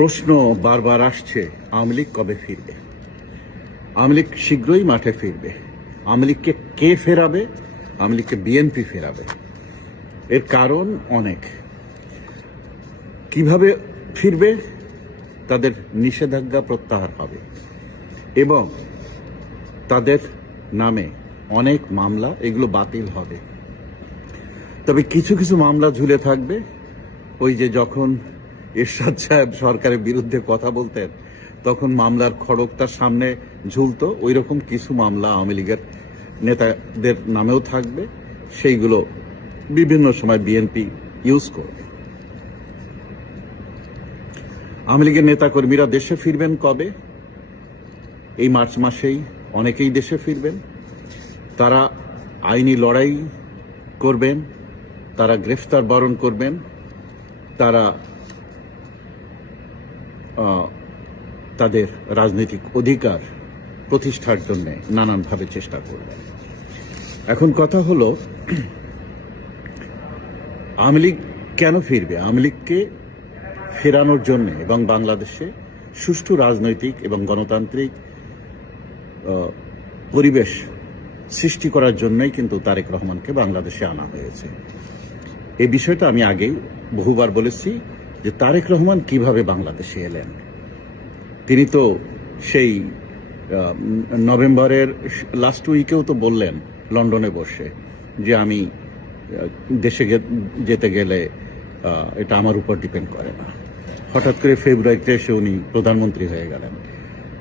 প্রশ্ন বারবার আসছে, আওয়ামী লীগ কবে ফিরবে? আওয়ামী লীগ শীঘ্রই মাঠে ফিরবে। আওয়ামী লীগকে কে ফেরাবে? আওয়ামী লীগকে বিএনপি ফেরাবে। এর কারণ অনেক। কিভাবে ফিরবে? তাদের নিষেধাজ্ঞা প্রত্যাহার হবে এবং তাদের নামে অনেক মামলা, এগুলো বাতিল হবে। তবে কিছু কিছু মামলা ঝুলে থাকবে। ওই যে যখন এরশাদ সাহেব সরকারের বিরুদ্ধে কথা বলতেন, তখন মামলার খড়গ তার সামনে ঝুলতো, ওই রকম কিছু মামলা আওয়ামী লীগের নেতাদের নামেও থাকবে। সেইগুলো বিভিন্ন সময় বিএনপি ইউজ করবে। আওয়ামী লীগের নেতাকর্মীরা দেশে ফিরবেন কবে? এই মার্চ মাসেই অনেকেই দেশে ফিরবেন। তারা আইনি লড়াই করবেন, তারা গ্রেফতার বরণ করবেন, তারা তাদের রাজনৈতিক অধিকার প্রতিষ্ঠার জন্য নানানভাবে চেষ্টা করবেন। এখন কথা হলো, আওয়ামী লীগ কেন ফিরবে? আওয়ামী লীগকে ফেরানোর জন্য এবং বাংলাদেশে সুষ্ঠু রাজনৈতিক এবং গণতান্ত্রিক পরিবেশ সৃষ্টি করার জন্যই কিন্তু তারেক রহমানকে বাংলাদেশে আনা হয়েছে। এই বিষয়টা আমি আগেই বহুবার বলেছি যে তারেক রহমান কিভাবে বাংলাদেশে এলেন। তিনি তো সেই নভেম্বরের লাস্ট উইকেও তো বললেন লন্ডনে বসে যে আমি দেশে যেতে গেলে এটা আমার উপর ডিপেন্ড করে না। হঠাৎ করে ফেব্রুয়ারিতে এসে উনি প্রধানমন্ত্রী হয়ে গেলেন।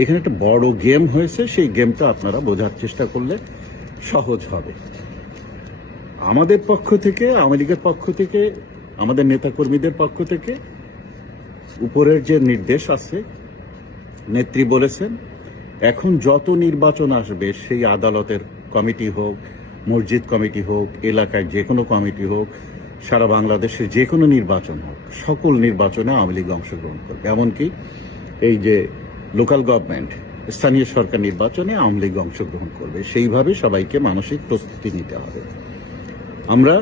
এখানে একটা বড় গেম হয়েছে, সেই গেমটা আপনারা বোঝার চেষ্টা করলে সহজ হবে। আমাদের পক্ষ থেকে, আওয়ামী লীগের পক্ষ থেকে, আমাদের নেতাকর্মীদের পক্ষ থেকে উপরের যে নির্দেশ আছে, নেত্রী বলেছেন এখন যত নির্বাচন আসবে, সেই আদালতের কমিটি হোক, মসজিদ কমিটি হোক, এলাকায় যে কোনো কমিটি হোক, সারা বাংলাদেশে যে কোনো নির্বাচন হোক, সকল নির্বাচনে আওয়ামী লীগ অংশগ্রহণ করবে। এমনকি এই যে লোকাল গভর্নমেন্ট, স্থানীয় সরকার নির্বাচনে আওয়ামী লীগ অংশগ্রহণ করবে। সেইভাবে সবাইকে মানসিক প্রস্তুতি নিতে হবে। আমরা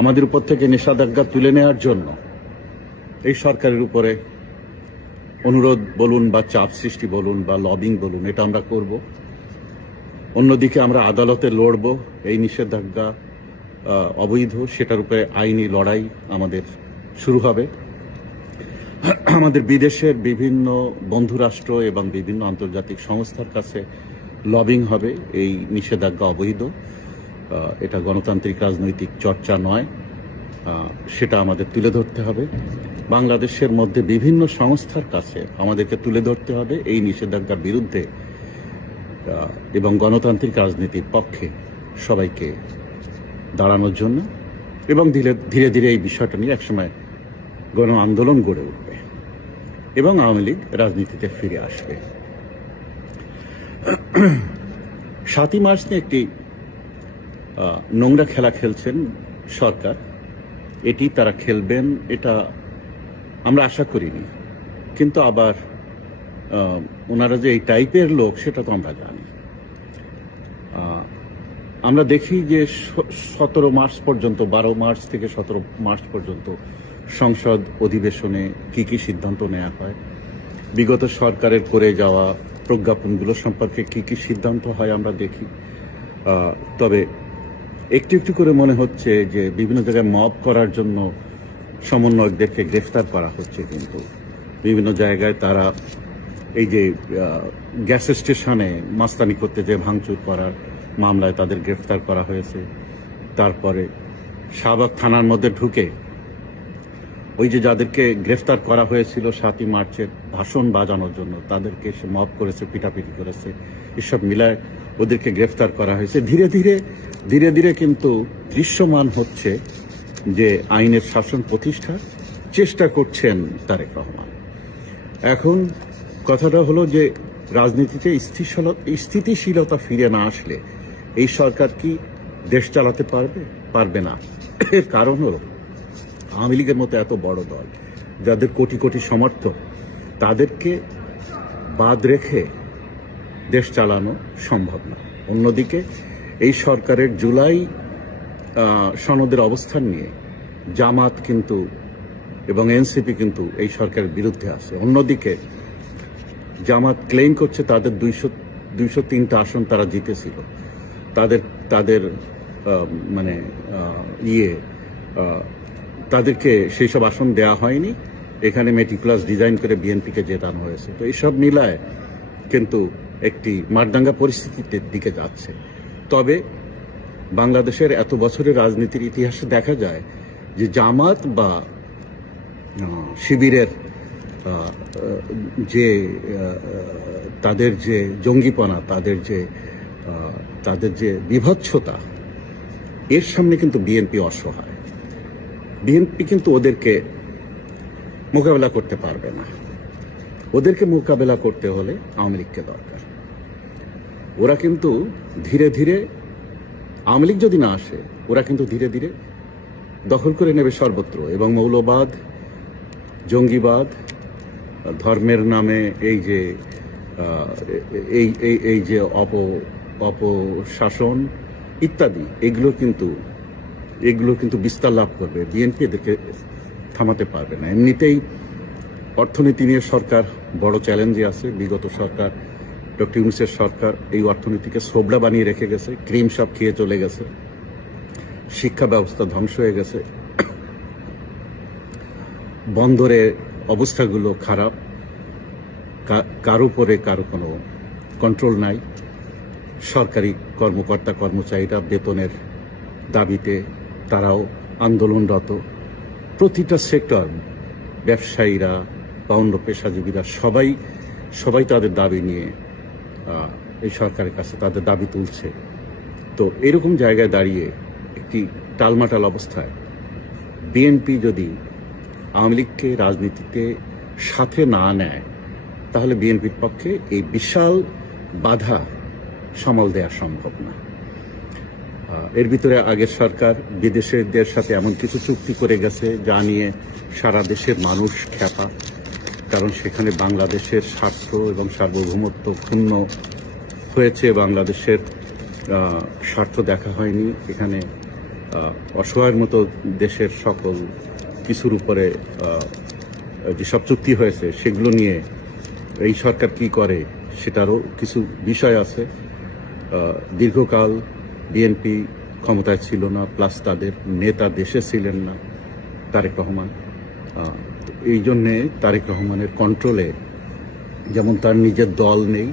আমাদের উপর থেকে নিষেধাজ্ঞা তুলে নেওয়ার জন্য এই সরকারের উপরে অনুরোধ বলুন বা চাপ সৃষ্টি বলুন বা লবিং বলুন, এটা আমরা করব। অন্যদিকে আমরা আদালতে লড়ব। এই নিষেধাজ্ঞা অবৈধ, সেটার উপরে আইনি লড়াই আমাদের শুরু হবে। আমাদের বিদেশের বিভিন্ন বন্ধুরাষ্ট্র এবং বিভিন্ন আন্তর্জাতিক সংস্থার কাছে লবিং হবে। এই নিষেধাজ্ঞা অবৈধ, এটা গণতান্ত্রিক রাজনৈতিক চর্চা নয়, সেটা আমাদের তুলে ধরতে হবে। বাংলাদেশের মধ্যে বিভিন্ন সংস্থার কাছে আমাদেরকে তুলে ধরতে হবে এই নিষেধাজ্ঞার বিরুদ্ধে এবং গণতান্ত্রিক রাজনীতির পক্ষে সবাইকে দাঁড়ানোর জন্য। এবং ধীরে ধীরে এই বিষয়টা নিয়ে একসময় গণ আন্দোলন গড়ে উঠবে এবং আওয়ামী লীগ রাজনীতিতে ফিরে আসবে। 7ই মার্চ নিয়ে একটি নোংরা খেলা খেলছেন সরকার। এটি তারা খেলবেন, এটা আমরা আশা করিনি। কিন্তু আবার ওনারা যে এই টাইপের লোক, সেটা তো আমরা জানি। আমরা দেখি যে 17 মার্চ পর্যন্ত, 12 মার্চ থেকে 17 মার্চ পর্যন্ত সংসদ অধিবেশনে কি কি সিদ্ধান্ত নেওয়া হয়, বিগত সরকারের করে যাওয়া প্রজ্ঞাপনগুলো সম্পর্কে কি কি সিদ্ধান্ত হয় আমরা দেখি। তবে একটু একটু করে মনে হচ্ছে যে বিভিন্ন জায়গায় মব করার জন্য সমন্বয়কদেরকে গ্রেফতার করা হচ্ছে। কিন্তু বিভিন্ন জায়গায় তারা এই যে গ্যাস স্টেশনে মাস্তানি করতে যে ভাঙচুর করার মামলায় তাদের গ্রেফতার করা হয়েছে। তারপরে শাহবাগ থানার মধ্যে ঢুকে ওই যে যাদেরকে গ্রেফতার করা হয়েছিল 7ই মার্চের ভাষণ বাজানোর জন্য, তাদেরকে সে মব করেছে, পিটাপিটি করেছে, এসব মিলায় ওদেরকে গ্রেফতার করা হয়েছে। ধীরে ধীরে কিন্তু দৃশ্যমান হচ্ছে যে আইনের শাসন প্রতিষ্ঠার চেষ্টা করছেন তারেক রহমান। এখন কথাটা হলো যে রাজনীতিতে স্থিতিশীলতা ফিরে না আসলে এই সরকার কি দেশ চালাতে পারবে না। এর কারণ হলো আওয়ামী লীগের মতো এত বড় দল, যাদের কোটি কোটি সমর্থক, তাদেরকে বাদ রেখে দেশ চালানো সম্ভব না। অন্যদিকে এই সরকারের জুলাই সনদের অবস্থান নিয়ে জামাত কিন্তু এবং এনসিপি কিন্তু এই সরকারের বিরুদ্ধে আছে। অন্যদিকে জামাত ক্লেম করছে তাদের 203টা আসন তারা জিতেছিল, তাদের তাদের মানে তাদেরকে সেই সব আসন দেওয়া হয়নি, এখানে মেটিকুলাস ডিজাইন করে বিএনপিকে জেতানো হয়েছে। তো এইসব মিলায় কিন্তু একটি মারদাঙ্গা পরিস্থিতির দিকে যাচ্ছে। তবে বাংলাদেশের এত বছরের রাজনীতির ইতিহাসে দেখা যায় যে জামাত বা শিবিরের যে তাদের যে জঙ্গিপনা, তাদের যে বিভৎসতা, এর সামনে কিন্তু বিএনপি অসহায়। বিএনপি কিন্তু ওদেরকে মোকাবেলা করতে পারবে না। ওদেরকে মোকাবেলা করতে হলে আওয়ামী লীগকে দরকার। ওরা কিন্তু ধীরে ধীরে, আওয়ামী লীগ যদি না আসে, ওরা কিন্তু ধীরে ধীরে দখল করে নেবে সর্বত্র, এবং মৌলবাদ, জঙ্গিবাদ, ধর্মের নামে এই যে অপশাসন ইত্যাদি, এগুলো কিন্তু বিস্তার লাভ করবে। বিএনপি এদেরকে থামাতে পারবে না। এমনিতেই অর্থনীতি নিয়ে সরকার বড় চ্যালেঞ্জে আছে। বিগত সরকার, ডক্টর ইউনূসের সরকার এই অর্থনীতিকে সোবড়া বানিয়ে রেখে গেছে, ক্রিম সব খেয়ে চলে গেছে, শিক্ষা ব্যবস্থা ধ্বংস হয়ে গেছে, বন্দরের অবস্থাগুলো খারাপ, কারো উপরে কারো কোনো কন্ট্রোল নাই। সরকারি কর্মকর্তা কর্মচারীরা বেতনের দাবিতে তারাও আন্দোলনরত। প্রতিটা সেক্টর, ব্যবসায়ীরা বা অন্য পেশাজীবীরা সবাই তাদের দাবি নিয়ে এই সরকারের কাছে তাদের দাবি তুলছে। তো এরকম জায়গায় দাঁড়িয়ে একটি টালমাটাল অবস্থায় বিএনপি যদি আওয়ামী লীগকে রাজনীতিতে সাথে না নেয়, তাহলে বিএনপির পক্ষে এই বিশাল বাধা সামাল দেওয়া সম্ভব না। এর ভিতরে আগের সরকার বিদেশিদের সাথে এমন কিছু চুক্তি করে গেছে যা নিয়ে সারা দেশের মানুষ খ্যাপা, কারণ সেখানে বাংলাদেশের স্বার্থ এবং সার্বভৌমত্ব ক্ষুণ্ণ হয়েছে, বাংলাদেশের স্বার্থ দেখা হয়নি। এখানে অসহায়ের মতো দেশের সকল কিছুর উপরে যেসব চুক্তি হয়েছে সেগুলো নিয়ে এই সরকার কি করে সেটারও কিছু বিষয় আছে। দীর্ঘকাল বিএনপি ক্ষমতায় ছিল না, প্লাস তাদের নেতা দেশে ছিলেন না, তারেক রহমান। এই জন্যে তারেক রহমানের কন্ট্রোলে যেমন তার নিজের দল নেই,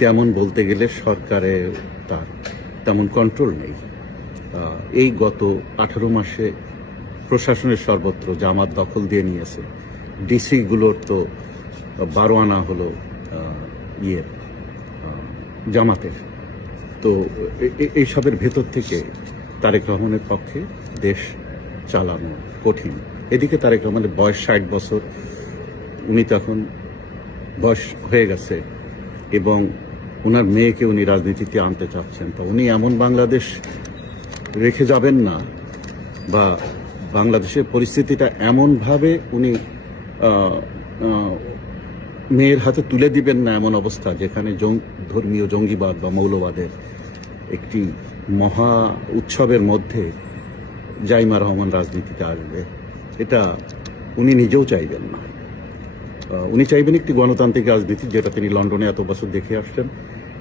তেমন বলতে গেলে সরকারে তার তেমন কন্ট্রোল নেই। এই গত 18 মাসে প্রশাসনের সর্বত্র জামাত দখল দিয়ে নিয়েছে। ডিসিগুলোর তো 12 আনা হলো জামাতের। তো এইসবের ভেতর থেকে তারেক রহমানের পক্ষে দেশ চালানো কঠিন। এদিকে তারেক রহমানের বয়স 60 বছর, উনি তখন বয়স হয়ে গেছে এবং ওনার মেয়েকে উনি রাজনীতিতে আনতে চাচ্ছেন। তো উনি এমন বাংলাদেশ রেখে যাবেন না, বা বাংলাদেশের পরিস্থিতিটা এমনভাবে উনি মেয়ের হাতে তুলে দিবেন না, এমন অবস্থা যেখানে ধর্মীয় জঙ্গিবাদ বা মৌলবাদের একটি মহা উৎসবের মধ্যে জাইমা রহমান রাজনীতিতে আসবে, এটা উনি নিজেও চাইবেন না। উনি চাইবেন একটি গণতান্ত্রিক রাজনীতি, যেটা তিনি লন্ডনে এত বছর দেখে আসছেন,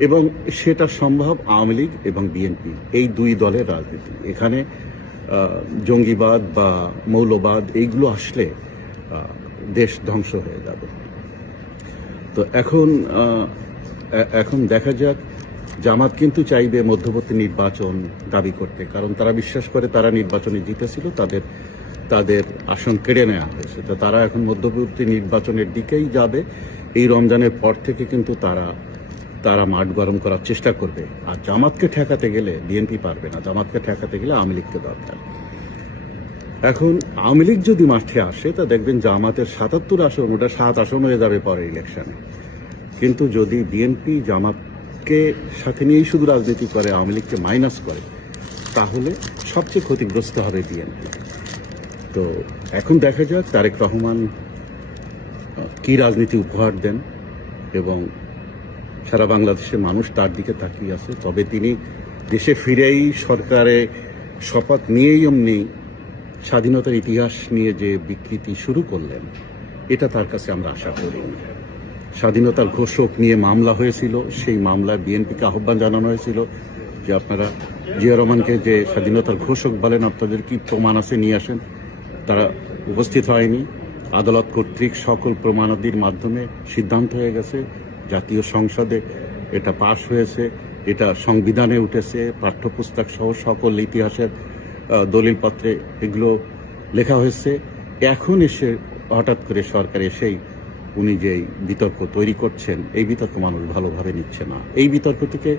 এবং সেটা সম্ভব আওয়ামী লীগ এবং বিএনপি এই দুই দলের রাজনীতি। এখানে জঙ্গিবাদ বা মৌলবাদ এইগুলো আসলে দেশ ধ্বংস হয়ে যাবে। তো এখন দেখা যাক, জামাত কিন্তু চাইবে মধ্যবর্তী নির্বাচন দাবি করতে, কারণ তারা বিশ্বাস করে তারা নির্বাচনে জিতেছিল, তাদের আসন কেড়ে নেওয়া হয়েছে। তো তারা এখন মধ্যবর্তী নির্বাচনের দিকেই যাবে। এই রমজানের পর থেকে কিন্তু তারা মাঠ গরম করার চেষ্টা করবে। আর জামাতকে ঠেকাতে গেলে বিএনপি পারবে না, জামাতকে ঠেকাতে গেলে আওয়ামী লীগকে দরকার। এখন আওয়ামী লীগ যদি মাঠে আসে, তা দেখবেন জামাতের 77 আসন, ওটা 7 আসন হয়ে যাবে পরে ইলেকশনে। কিন্তু যদি বিএনপি জামাতকে সাথে নিয়েই শুধু রাজনীতি করে, আওয়ামী লীগকে মাইনাস করে, তাহলে সবচেয়ে ক্ষতিগ্রস্ত হবে বিএনপি। তো এখন দেখা যাক তারেক রহমান কি রাজনীতি উপহার দেন, এবং সারা বাংলাদেশের মানুষ তার দিকে তাকিয়ে আছে। তবে তিনি দেশে ফিরেই সরকারে শপথ নিয়েই অমনি স্বাধীনতার ইতিহাস নিয়ে যে বিকৃতি শুরু করলেন, এটা তার কাছে আমরা আশা করিনি। স্বাধীনতার ঘোষক নিয়ে মামলা হয়েছিল, সেই মামলায় বিএনপিকে আহ্বান জানানো হয়েছিল যে আপনারা জিয়া রহমানকে যে স্বাধীনতার ঘোষক বলেন, আপনাদের কি প্রমাণ আছে নিয়ে আসেন। তারা উপস্থিত হয়নি। আদালত কর্তৃক সকল প্রমাণাদির মাধ্যমে সিদ্ধান্ত হয়ে গেছে, জাতীয় সংসদে এটা পাশ হয়েছে, এটা সংবিধানে উঠেছে, পাঠ্যপুস্তক সহ সকল ইতিহাসের দলিলপত্রে এগুলো লেখা হয়েছে। এখন এসে হঠাৎ করে সরকার এসেই উনি যে বিতর্ক তৈরি করছেন, এই বিতর্ক মানুষ ভালোভাবে নিচ্ছে না। এই বিতর্ক থেকে